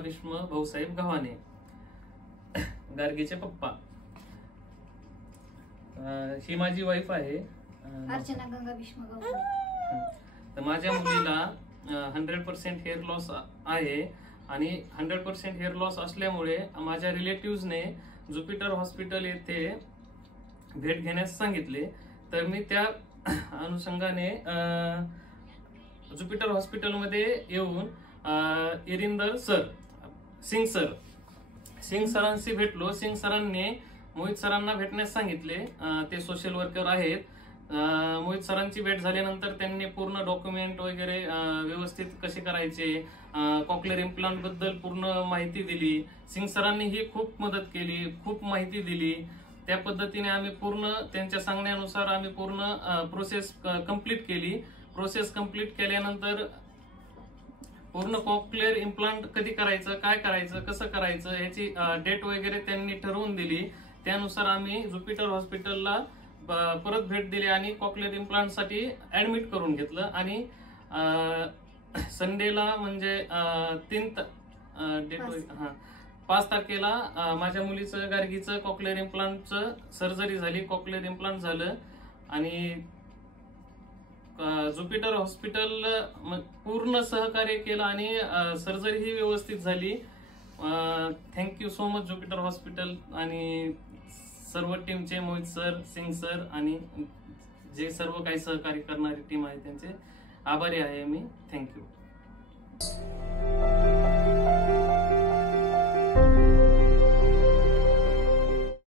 भीष्म भाऊसाहेब गव्हाणे, गार्गीचे पप्पा. ही माझी वाईफ आहे अर्चना गंगा भीष्म गव्हाणे. तर माझ्या मुलीला 100% हेअर लॉस आहे आणि 100% हेअर लॉस असल्यामुळे माझ्या रिलेटिव्हजने ज्युपिटर हॉस्पिटल येथे भेट घेण्यास सांगितले. तर मी त्या अनुषंगाने ज्युपिटर हॉस्पिटलमध्ये येऊन इरिंदर सर, सिंग सरांशी भेटलो. सिंग सरांनी मोहित सरांना भेटण्यास सांगितले. ते सोशल वर्कर आहेत. मोहित सरांची भेट झाल्यानंतर त्यांनी पूर्ण डॉक्युमेंट वगैरे व्यवस्थित कसे करायचे, कॉक्लिअर इम्प्लांट बद्दल पूर्ण माहिती दिली. सिंग सरांनी ही खूप मदत केली, खूप माहिती दिली. त्या पद्धतीने आम्ही पूर्ण त्यांच्या सांगण्यानुसार आम्ही पूर्ण प्रोसेस कंप्लीट केली. प्रोसेस कंप्लीट केल्यानंतर पूर्ण कॉक्लिअर इम्प्लांट कधी करायचं, काय करायचं, कसं करायचं याची डेट वगैरे त्यांनी ठरवून दिली. त्यानुसार आम्ही ज्युपिटर हॉस्पिटलला परत भेट दिली आणि कॉक्लिअर इम्प्लांट साठी ऍडमिट करून घेतलं. आणि संडेला म्हणजे 5 तारखेला माझ्या मुलीचं गार्गीचं कॉक्लिअर इम्प्लांटचं सर्जरी झाली. कॉक्लिअर इम्प्लांट झालं आणि ज्युपिटर हॉस्पिटल पूर्ण सहकार्य केलं आणि सर्जरी ही व्यवस्थित झाली. Thank you so much Jupiter hospital आणि सर्व टीमचे, मोहित सर, सिंग सर आणि जे सर्व काही सहकार्य करणारी टीम आहे त्यांचे आभारी आहे मी. थँक्यू.